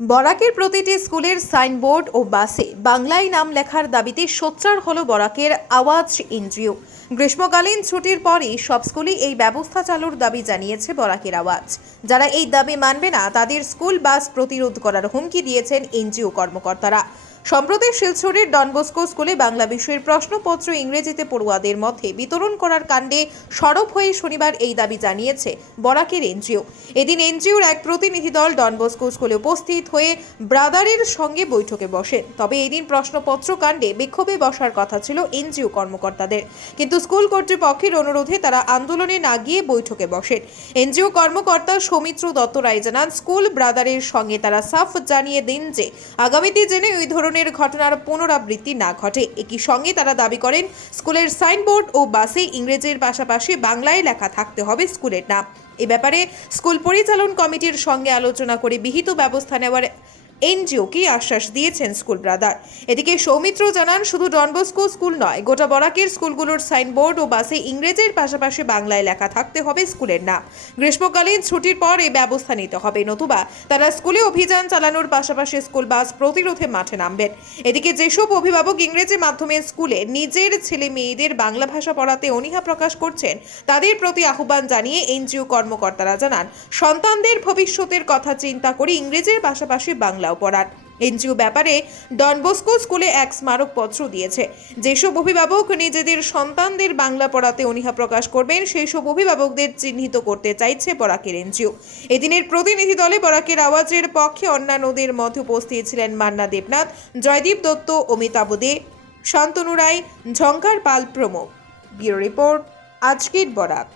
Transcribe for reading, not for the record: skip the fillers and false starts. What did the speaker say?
বরাকের প্রতিটি স্কুলের সাইনবোর্ড ও বাসে বাংলায় নাম লেখার দাবিতে সোচ্চার হলো বরাকের আওয়াজ এনজিও। গ্রীষ্মকালীন ছুটির পরই সব স্কুলেই এই ব্যবস্থা চালুর দাবি জানিয়েছে বরাকের আওয়াজ। যারা এই দাবি মানবে না তাদের স্কুল বাস প্রতিরোধ করার হুমকি দিয়েছেন এনজিও কর্মকর্তারা। সম্প্রতি শিলচরের ডনবস্কো স্কুলে বাংলা বিষয়ের প্রশ্নপত্র ইংরেজিতে পড়ুয়াদের মধ্যে বিতরণ করার কাণ্ডে সরব হয়ে শনিবার এই দাবি জানিয়েছে বরাকের এনজিও। এদিন এনজিওর এক প্রতিনিধি দল ডনবস্কো স্কুলে উপস্থিত হয়ে ব্রাদারের সঙ্গে বৈঠকে বসেন। তবে এদিন প্রশ্নপত্র কাণ্ডে বিক্ষোভে বসার কথা ছিল এনজিও কর্মকর্তাদের, কিন্তু স্কুল কর্তৃপক্ষের অনুরোধে তারা আন্দোলনে না গিয়ে বৈঠকে বসেন। এনজিও কর্মকর্তা সৌমিত্র দত্ত রায় জানান, স্কুল ব্রাদারের সঙ্গে তারা সাফ জানিয়ে দিন যে আগামীতে জেনে ওই ধরনের ঘটনার পুনরাবৃত্তি না ঘটে। একই সঙ্গে তারা দাবি করেন স্কুলের সাইনবোর্ড ও বাসে ইংরেজির পাশাপাশি বাংলায় লেখা থাকতে হবে স্কুলের নাম। এ ব্যাপারে স্কুল পরিচালন কমিটির সঙ্গে আলোচনা করে বিহিত ব্যবস্থা নেওয়ার এনজিওকে আশ্বাস দিয়েছেন স্কুল ব্রাদার। এদিকে সৌমিত্র জানান, শুধু ডনবস্কো স্কুল নয়, গোটা বরাকের স্কুলগুলোর সাইনবোর্ড ও বাসে ইংরেজির পাশাপাশি বাংলায় লেখা থাকতে হবে স্কুলের নাম। গ্রীষ্মকালীন ছুটির পর এই ব্যবস্থা নিতে হবে, নতুবা তারা স্কুলে অভিযান চালানোর পাশাপাশি স্কুল বাস প্রতিরোধে মাঠে নামবেন। এদিকে যেসব অভিভাবক ইংরেজি মাধ্যমের স্কুলে নিজের ছেলে মেয়েদের বাংলা ভাষা পড়াতে অনীহা প্রকাশ করছেন, তাদের প্রতি আহ্বান জানিয়ে এনজিও কর্মকর্তারা জানান, সন্তানদের ভবিষ্যতের কথা চিন্তা করে ইংরেজির পাশাপাশি বাংলাও পড়ান। এনজিও ব্যাপারে ডনবস্কো স্কুলে এক স্মারকপত্র দিয়েছে। যেসব অভিভাবক নিজেদের সন্তানদের বাংলা পড়াতে অনীহা প্রকাশ করবেন, সেই সব অভিভাবকদের চিহ্নিত করতে চাইছে বরাকের এনজিও। এদিনের প্রতিনিধি দলে বরাকের আওয়াজের পক্ষে অন্যান্যদের মধ্যে উপস্থিত ছিলেন মান্না দেবনাথ, জয়দীপ দত্ত, অমিতাভ দে, শান্তনু রায়, ঝঙ্কার পাল প্রমুখ। ব্যুরো রিপোর্ট, আজকের বরাক।